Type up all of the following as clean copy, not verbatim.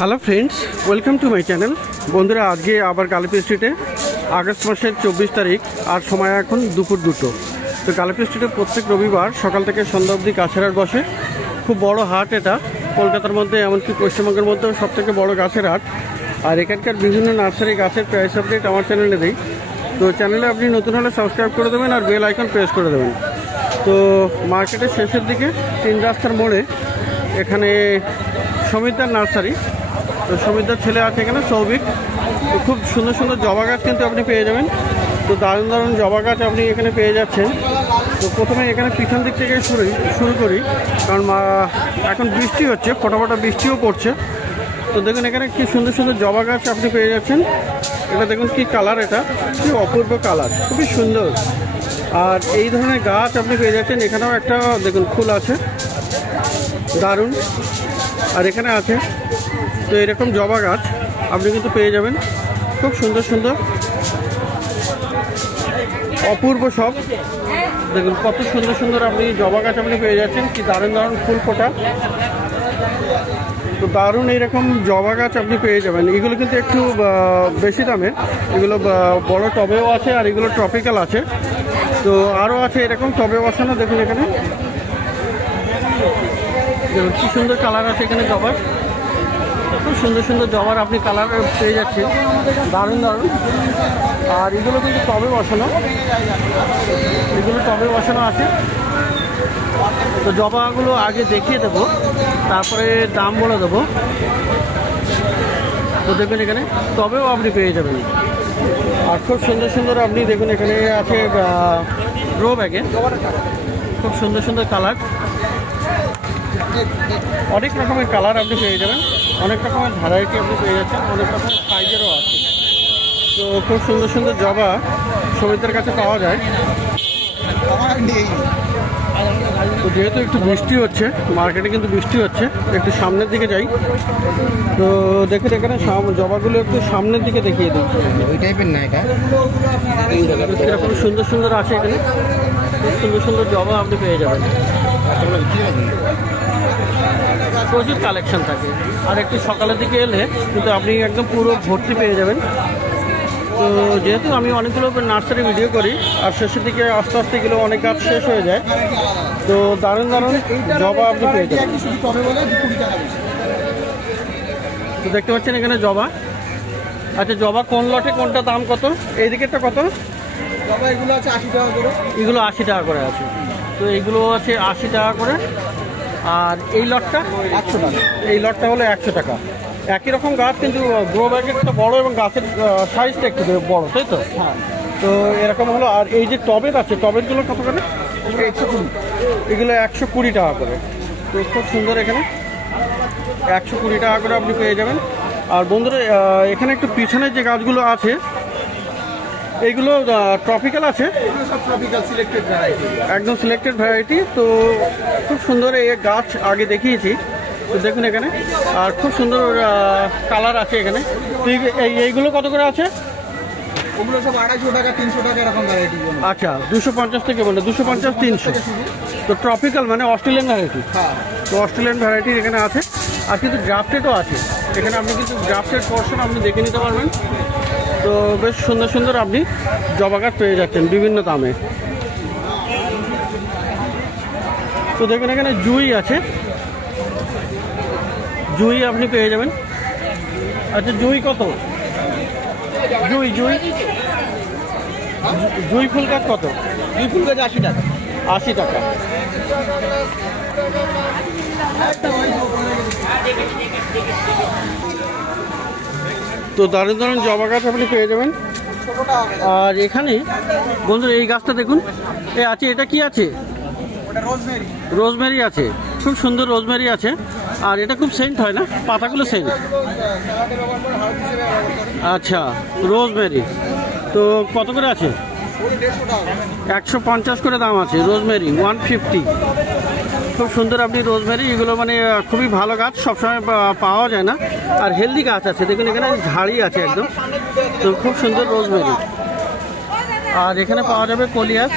Hello friends, welcome to my channel. বন্ধুরা, আজকে আবার গালিপি স্ট্রিটে আগস্ট মাসের 24 তারিখ আর সময় এখন দুপুর 2টো। তো গালিপি স্ট্রিটে প্রত্যেক রবিবার সকাল থেকে সন্ধ্যা অবধি গাছের হাট বসে। খুব বড় হাট এটা, কলকাতার মধ্যে এমনকি পশ্চিমবঙ্গের মধ্যেও সবথেকে বড় গাছের হাট। আর এখানকার বিভিন্ন নার্সারি গাছের প্রাইস আপডেট আমার চ্যানেলে দিই। তো চ্যানেলে আপনি নতুন হলে সাবস্ক্রাইব করে দেবেন আর বেল আইকন প্রেস করে দেবেন। তো মার্কেটের শেষের দিকে 3 রাস্তার মোড়ে এখানে সমিতার নার্সারি। তো সমিতার ছেলে আছে এখানে, সৌভিক। তো খুব সুন্দর সুন্দর জবা গাছ কিন্তু আপনি পেয়ে যাবেন। তো দারুণ দারুণ জবা গাছ আপনি এখানে পেয়ে যাচ্ছেন। তো প্রথমে এখানে পিছন দিক থেকে শুরু করি, কারণ এখন বৃষ্টি হচ্ছে, ফোটা বৃষ্টিও পড়ছে। তো দেখুন এখানে কি সুন্দর সুন্দর জবা গাছ আপনি পেয়ে যাচ্ছেন। এটা দেখুন কি কালার, এটা কি অপূর্ব কালার, খুবই সুন্দর। আর এই ধরনের গাছ আপনি পেয়ে যাচ্ছেন। এখানেও একটা দেখুন ফুল আছে, দারুণ। আর এখানে আছে তো এরকম জবা গাছ আপনি কিন্তু পেয়ে যাবেন, খুব সুন্দর সুন্দর অপূর্ব সব। দেখুন কত সুন্দর সুন্দর আপনি জবা গাছ আপনি পেয়ে যাচ্ছেন, কি দারুণ দারুণ ফুল ফোটা। তো দারুণ এইরকম জবা গাছ আপনি পেয়ে যাবেন। এগুলো কিন্তু একটু বেশি দামের, এগুলো বড় টবেও আছে আর এগুলো ট্রপিক্যাল আছে। তো আরও আছে এরকম টবে বসানো। দেখুন এখানে দেখুন কি সুন্দর কালার আছে এখানে জবার, খুব সুন্দর সুন্দর জবার আপনি কালার পেয়ে যাচ্ছেন, দারুণ দারুণ। আর এগুলো কিন্তু টবে বসানো, এগুলো টবে বসানো আছে। তো জবাগুলো আগে দেখিয়ে দেবো, তারপরে দাম বলে দেবো। তো দেখবেন এখানে টবেও আপনি পেয়ে যাবেন। আর খুব সুন্দর সুন্দর আপনি দেখুন এখানে আছে গ্রো ব্যাগে, খুব সুন্দর সুন্দর কালার, অনেক রকমের কালার আপনি পেয়ে যাবেন, অনেক রকমের ভ্যারাইটি আপনি পেয়ে যাচ্ছেন, অনেক রকমের সাইজেরও আছে। তো খুব সুন্দর সুন্দর জবা সমিতির কাছে পাওয়া যায়। তো যেহেতু একটু বৃষ্টি হচ্ছে, মার্কেটে কিন্তু বৃষ্টি হচ্ছে, একটু সামনের দিকে যাই। তো দেখুন এখানে জবাগুলো একটু সামনের দিকে দেখিয়ে দিই। ওই টাইপের না, এটা এরকম সুন্দর সুন্দর আছে এখানে, খুব সুন্দর সুন্দর জবা আপনি পেয়ে যাবেন। প্রচুর কালেকশন থাকে। আর একটু সকালের দিকে এলে কিন্তু আপনি একদম পুরো ভর্তি পেয়ে যাবেন। তো যেহেতু আমি অনেকগুলো নার্সারি ভিডিও করি আর শেষের দিকে আস্তে আস্তে এগুলো অনেক গাছ শেষ হয়ে যায়। তো দারুণ দারুণ জবা আপনি পেয়ে যাবেন। তো দেখতে পাচ্ছেন এখানে জবা। আচ্ছা, জবা কোন লটে কোনটা দাম কত? এই দিকেরটা কত? জবা এগুলো আছে 80 টাকা করে। এগুলো 80 টাকা করে আছে। তো এইগুলো আছে 80 টাকা করে। আর এই লটটা 100 টাকা। এই লটটা হলো 100 টাকা। একই রকম গাছ, কিন্তু গ্রো ব্যাগের একটা বড় এবং গাছের সাইজটা একটু বড়, তাই তো? হ্যাঁ, তো এরকম হলো। আর এই যে টবের আছে, টবেরগুলো কত করে? 120। এগুলো 120 টাকা করে। তো খুব সুন্দর, এখানে 120 টাকা করে আপনি পেয়ে যাবেন। আর বন্ধুরা, এখানে একটু পিছনের যে গাছগুলো আছে এইগুলো ট্রপিক্যাল আছে, সব ট্রপিক্যাল সিলেক্টেড ভ্যারাইটি, একদম সিলেক্টেড ভ্যারাইটি। তো খুব সুন্দর এই গাছ আগে দেখিয়েছি। তো দেখুন এখানে, আর খুব সুন্দর কালার আছে এখানে। তো এইগুলো কত করে আছে? ওগুলো সব 250 টাকা 300 টাকা এরকম ভ্যারাইটি। আচ্ছা, 250 থেকে বলে 250 300। তো ট্রপিক্যাল মানে অস্ট্রেলিয়ান ভ্যারাইটি। হ্যাঁ, তো অস্ট্রেলিয়ান ভ্যারাইটির এখানে আছে। আর কিন্তু গ্রাফটেডও আছে এখানে, আপনি কিন্তু গ্রাফটেড পোর্শন আপনি দেখে নিতে পারবেন। তো বেশ সুন্দর সুন্দর আপনি জবা গাছ পেয়ে যাচ্ছেন বিভিন্ন দামে। তো দেখুন এখানে জুই আছে, জুই আপনি পেয়ে যাবেন। আচ্ছা, জুই কত? জুই জুই জুই ফুল গাছ কত? দুই ফুল গাছ 80 টাকা। 80 টাকা। তো দারুণ দারুণ জবা গাছ আপনি পেয়ে যাবেন। আর এখানে বন্ধুরা এই গাছটা দেখুন, এ আছে, এটা কি আছে? ওটা রোজমেরি। রোজমেরি আছে, খুব সুন্দর রোজমেরি আছে। আর এটা খুব সেন্ট হয় না, পাতাগুলো সেন্ট। আচ্ছা, রোজমেরি তো কত করে আছে? 150 করে দাম আছে। রোজমেরি 150। খুব সুন্দর আপনি রোজমেরি, এগুলো মানে খুবই ভালো গাছ, সবসময় পাওয়া যায় না। আর হেলদি গাছ আছে, দেখুন এখানে ঝাড়ি আছে একদম। তো খুব সুন্দর রোজমেরি। আর এখানে পাওয়া যাবে কলিয়াস।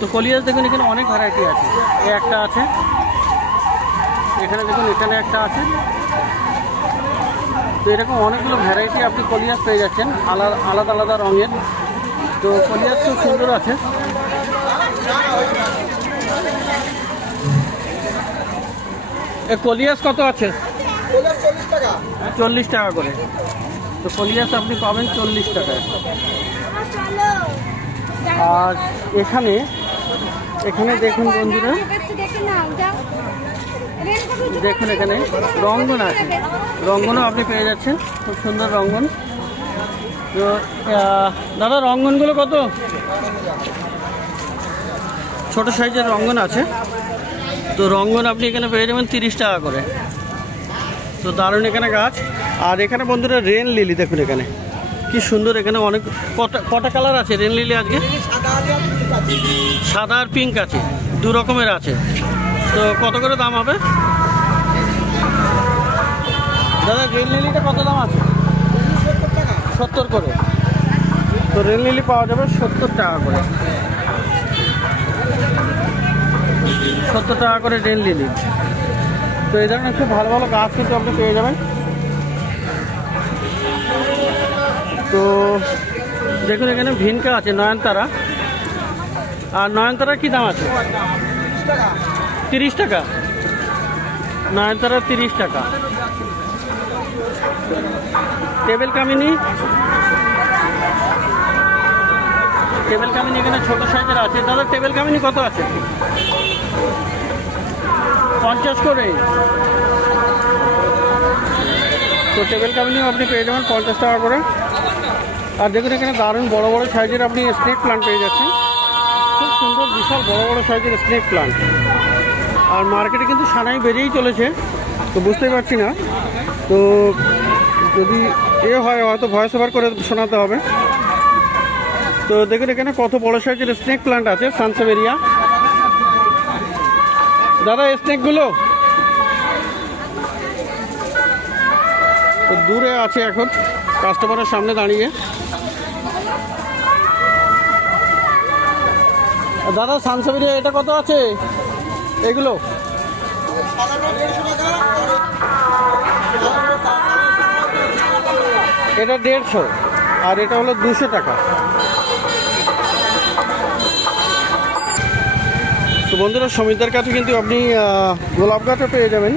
তো কলিয়াস দেখুন এখানে অনেক ভ্যারাইটি আছে। এই একটা আছে, এখানে দেখুন এখানে একটা আছে, তো এরকম অনেকগুলো ভ্যারাইটি আপনি কলিয়াস পেয়ে যাচ্ছেন আলাদা আলাদা রঙের। তো কলিয়াস খুব সুন্দর আছে। কলিয়াস কত আছে? 40 টাকা করে। তো কলিয়াস আপনি পাবেন 40 টাকায়। আর এখানে দেখুন বন্ধুরা, দেখুন এখানে রঙ্গন আছে, রঙ্গনও আপনি পেয়ে যাচ্ছেন, খুব সুন্দর রঙ্গন। তো দাদা রঙ্গনগুলো কত? ছোট সাইজের রঙ্গন আছে। তো রঙ্গন আপনি এখানে পেয়ে যাবেন 30 টাকা করে। তো দারুণ এখানে গাছ। আর এখানে বন্ধুরা রেন লিলি দেখুন, এখানে কি সুন্দর। এখানে অনেক কটা কালার আছে রেন লিলি আজকে? সাদা আর পিঙ্ক আছে, দু রকমের আছে। তো কত করে দাম হবে দাদা? রেন লিলিটা কত দাম আছে? 70 করে। তো রেন লিলি পাওয়া যাবে 70 টাকা করে। 70 টাকা করে রেন লিলি। তো এই ধরনের খুব ভালো ভালো গাছ কিন্তু আপনি পেয়ে যাবেন। তো দেখুন এখানে ভিনকা আছে, নয়নতারা। আর নয়নতারা কি দাম আছে? 30 টাকা। নয়নতারা 30 টাকা। টেবিল কামিনী এখানে ছোট সাইজের আছে। দাদা টেবিল কামিনী কত আছে? 50 করে। তো টেবিল কামিনীও আপনি পেয়ে যাবেন 50 টাকা করে। আর দেখুন এখানে দারুণ বড় বড় সাইজের আপনি স্নেক প্লান্ট পেয়ে যাচ্ছেন, খুব সুন্দর বিশাল বড় বড় সাইজের স্নেক প্লান্ট। আর মার্কেটে কিন্তু সানাই বেরিয়েই চলেছে, তো বুঝতেই পারছি না। তো যদি হয় হয়তো ভয়েস ওভার করে শোনাতে হবে। তো দেখুন এখানে কত বড় সাইজের স্নেক প্লান্ট আছে, সানসেভেরিয়া। দাদা স্নেকগুলো দূরে আছে, এখন কাস্টমারের সামনে দাঁড়িয়ে। দাদা সানসেভেরিয়া এটা কত আছে? এগুলো এটা 150 আর এটা হলো 200 টাকা। তো বন্ধুরা সমিতার কাছে কিন্তু আপনি গোলাপ গাছও পেয়ে যাবেন।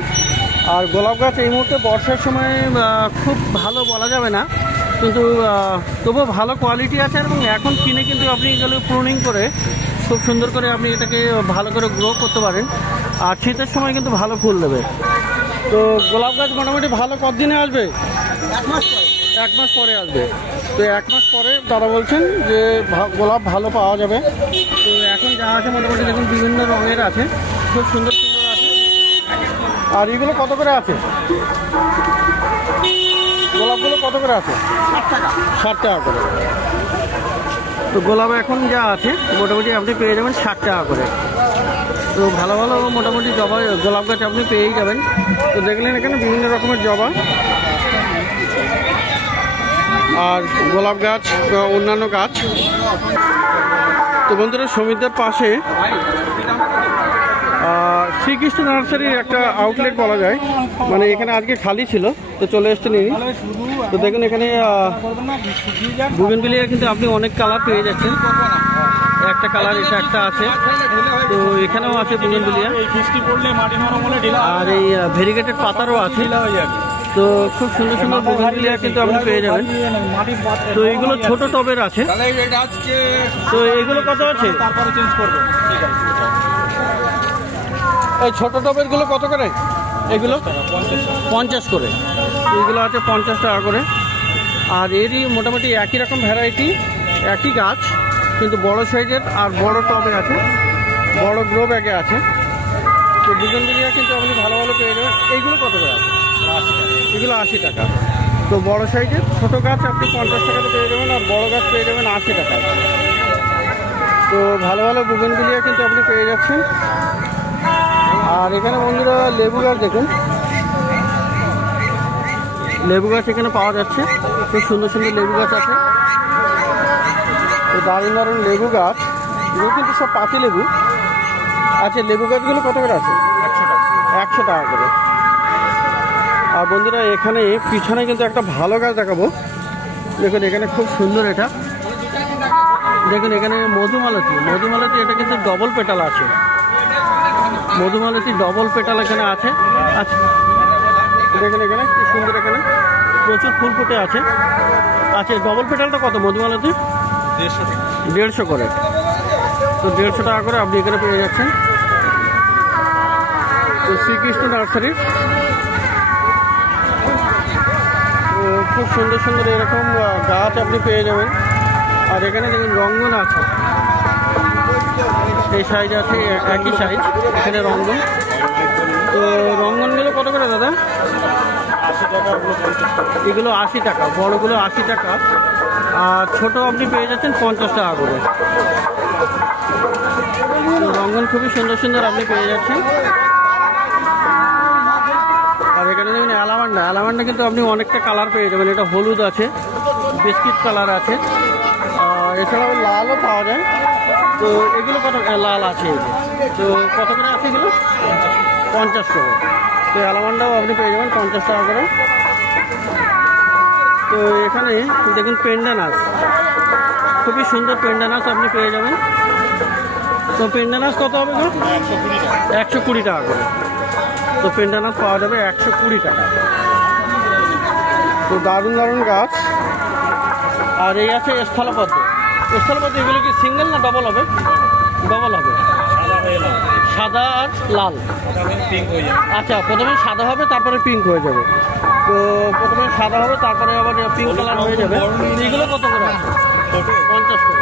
আর গোলাপ গাছ এই মুহূর্তে বর্ষার সময় খুব ভালো বলা যাবে না, কিন্তু তবুও ভালো কোয়ালিটি আছে। এবং এখন কিনে কিন্তু আপনি এগুলো প্রুনিং করে খুব সুন্দর করে আপনি এটাকে ভালো করে গ্রো করতে পারেন। আর শীতের সময় কিন্তু ভালো ফুল দেবে। তো গোলাপ গাছ মোটামুটি ভালো কতদিনে আসবে? 1 মাস পরে আসবে। তো 1 মাস পরে তারা বলছেন যে গোলাপ ভালো পাওয়া যাবে। তো এখন যা আছে মোটামুটি দেখুন বিভিন্ন রঙের আছে, খুব সুন্দর সুন্দর আছে। আর এগুলো কত করে আছে? গোলাপগুলো কত করে আছে? 60 টাকা করে। তো গোলাপ এখন যা আছে মোটামুটি আপনি পেয়ে যাবেন 60 টাকা করে। তো ভালো ভালো মোটামুটি জবা গোলাপ গাছ আপনি পেয়েই যাবেন। তো দেখলেন এখানে বিভিন্ন রকমের জবা আর গোলাপ গাছ, অন্যান্য গাছ। তো বন্ধুরা সমিতার পাশে শ্রীকৃষ্ণ নার্সারির একটা আউটলেট বলা যায়, মানে এখানে আজকে খালি ছিল, তো চলে এসছেন ইনি। তো দেখুন এখানে বুগেনভিলিয়া কিন্তু আপনি অনেক কালার পেয়ে যাচ্ছেন। একটা কালার এটা একটা আছে, তো এখানেও আছে বুগেনভিলিয়া। আর এই ভেরিগেটেড পাতারও আছে। তো খুব সুন্দর সুন্দর বুগেনভিলিয়া কিন্তু আপনি পেয়ে যাবেন। তো এইগুলো ছোট টবের আছে। তো এইগুলো কত আছে? এই ছোট টবের গুলো কত করে? এগুলো 50 করে। এইগুলো আছে 50 টাকা করে। আর এরই মোটামুটি একই রকম ভ্যারাইটি, একই গাছ, কিন্তু বড় সাইজের আর বড় টবে আছে, বড় গ্রো ব্যাগে আছে। তো বুগেনভিলিয়া কিন্তু আপনি ভালো ভালো পেয়ে যাবেন। এইগুলো কত করে আছে? এগুলো 80 টাকা। তো বড় সাইজের ছোট গাছ আপনি 50 টাকাতে পেয়ে যাবেন, আর বড় গাছ পেয়ে যাবেন 80 টাকায়। তো ভালো ভালো বুগেনভিলিয়া কিন্তু আপনি পেয়ে যাচ্ছেন। আর এখানে বন্ধুরা লেবু গাছ দেখুন, লেবু গাছ এখানে পাওয়া যাচ্ছে, খুব সুন্দর সুন্দর লেবু গাছ আছে। তো দারুণ দারুণ লেবু গাছ, এগুলো কিন্তু সব পাতি লেবু আছে। লেবু গাছগুলো কত করে আছে? 100 টাকা করে। আর বন্ধুরা এখানে পিছনে কিন্তু একটা ভালো গাছ দেখাবো। দেখুন এখানে খুব সুন্দর, এটা দেখুন এখানে মধুমালতী। এটা কিন্তু ডবল পেটাল আছে, মধুমালতী ডবল পেটাল এখানে আছে। আচ্ছা দেখুন এখানে কি সুন্দর, এখানে প্রচুর ফুল ফুটে আছে। আচ্ছা ডবল পেটালটা কত মধুমালতী? 150 করে। তো 150 টাকা করে আপনি এখানে পেয়ে যাচ্ছেন। তো শ্রীকৃষ্ণ নার্সারি, তো খুব সুন্দর সুন্দর এরকম গাছ আপনি পেয়ে যাবেন। আর এখানে দেখুন রঙ্গন আছে, এই সাইজ আছে, একই সাইজ এখানে রঙ্গন। তো রঙ্গনগুলো কত করে দাদা? 80 টাকা। এগুলো 80 টাকা, বড়গুলো 80 টাকা, আর ছোট আপনি পেয়ে যাচ্ছেন 50 টাকা করে। রঙ্গন খুবই সুন্দর সুন্দর আপনি পেয়ে যাচ্ছেন। আর এখানে দেখুন অ্যালামান্ডা কিন্তু আপনি অনেকটা কালার পেয়ে যাবেন। এটা হলুদ আছে, বিস্কিট কালার আছে, এছাড়াও লালও পাওয়া যায়। তো এগুলো কত? লাল আছে, তো কত করে আছে এগুলো? 50 করে। তো অ্যালামান্ডাও আপনি পেয়ে যাবেন 50 টাকা করে। তো এখানে দেখুন পেন্ডানাস, খুবই সুন্দর পেন্ডানাস আপনি পেয়ে যাবেন। তো পেন্ডানাস কত হবে গো? 120 টাকা করে। তো পেন্ডানাস পাওয়া যাবে 120 টাকা। তো দারুণ দারুণ গাছ। আর এই আছে স্থলপদ্ম। এগুলো কি সিঙ্গেল না ডবল হবে? ডবল হবে, সাদা আর লাল। আচ্ছা প্রথমে সাদা হবে, তারপরে পিঙ্ক হয়ে যাবে। তো প্রথমে সাদা হবে, তারপরে আবার পিঙ্ক কালার হয়ে যাবে। এগুলো কত করে আছে? 50 করে।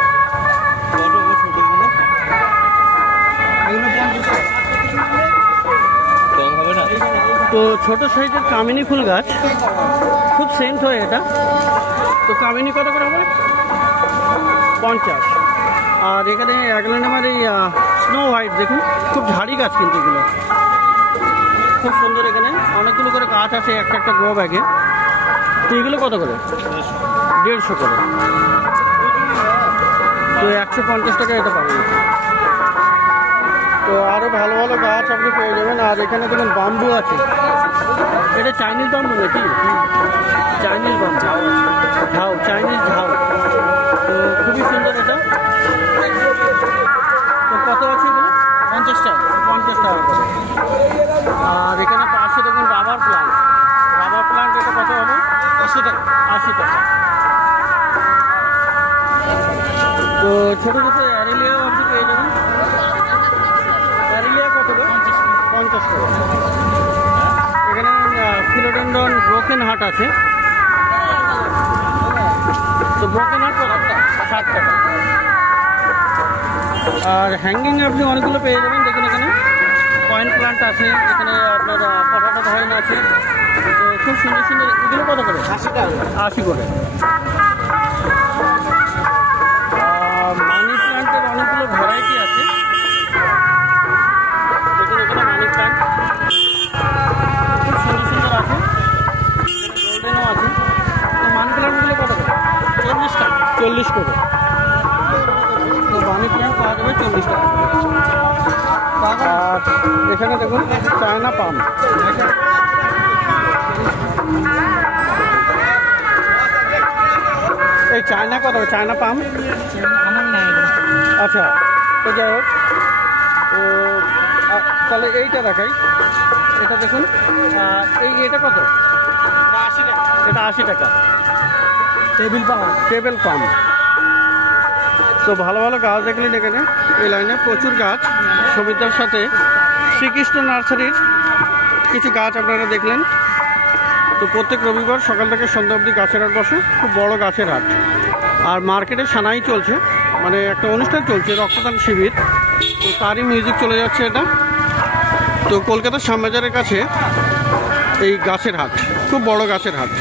তো ছোট সাইজের কামিনী ফুল গাছ, খুব সেন্ট হয় এটা। তো কামিনী কত করে হবে? 50। আর এখানে অ্যাগলোনিমার এই স্নো হোয়াইট দেখুন, খুব ঝাড়ি গাছ কিন্তু এগুলো খুব সুন্দর। এখানে অনেকগুলো করে গাছ আছে একটা গ্রো ব্যাগে। তো এগুলো কত করে? 150 করে। তো 150 টাকা এটা পাবেন। তো আরও ভালো ভালো গাছ আপনি পেয়ে যাবেন। আর এখানে দেখুন বাম্বু আছে, এটা চাইনিজ বাম্বু নাকি? চাইনিজ বাম্বু, চাইনিজ ঝাউ। তো খুবই সুন্দর এটা। তো কত আছে এগুলো? 50 টাকা। 50 টাকা করে। আর এখানে পাশে দেখুন রাবার প্লান্ট, এটা কত হবে? 80 টাকা। 80 টাকা। তো ছোটো ছোটো অ্যারেলিয়াও আপনি পেয়ে যাবেন। অ্যারেলিয়া কত করে? 50 টাকা। এখানে ফিলোডেন্ড্রন ব্রোকেন হার্ট আছে। তো ব্রোকেন হার্ট কত? 60 টাকা। আর হ্যাঙ্গিং আপনি অনেকগুলো পেয়ে যাবেন। দেখুন এখানে কয়েন প্লান্ট আছে, এখানে আপনার পটাটো ভাইন আছে। তো খুব সুন্দর সুন্দর। এগুলো কত করে? 80 টাকা। 80 করে। মানি প্লান্টের অনেকগুলো ভ্যারাইটি আছে। দেখুন এখানে মানি প্লান্ট খুব সুন্দর সুন্দর আছে, গোল্ডেনও আছে। তো মানি প্লান্টগুলো কত করে? 40 টাকা। 40 করে। তো মানি প্লান্ট পাওয়া যাবে 40 টাকা। আর এখানে দেখুন চায়না পাম, এই চায়না কত? চায়না পাম আচ্ছা। তো যাই হোক, তো তাহলে এইটা দেখাই। এটা দেখুন, এটা কত? এটা 80 টাকা। টেবিল পাম। তো ভালো ভালো গাছ দেখলেন এখানে, এই লাইনে প্রচুর গাছ। সবিতার সাথে শ্রীকৃষ্ণ নার্সারির কিছু গাছ আপনারা দেখলেন। তো প্রত্যেক রবিবার সকাল থেকে সন্ধ্যা অবধি গাছের হাট বসে, খুব বড় গাছের হাট। আর মার্কেটে সানাই চলছে, মানে একটা অনুষ্ঠান চলছে, রক্তদান শিবির। তো তারই মিউজিক চলে যাচ্ছে এটা। তো কলকাতার শ্যামবাজারের কাছে এই গাছের হাট, খুব বড় গাছের হাট।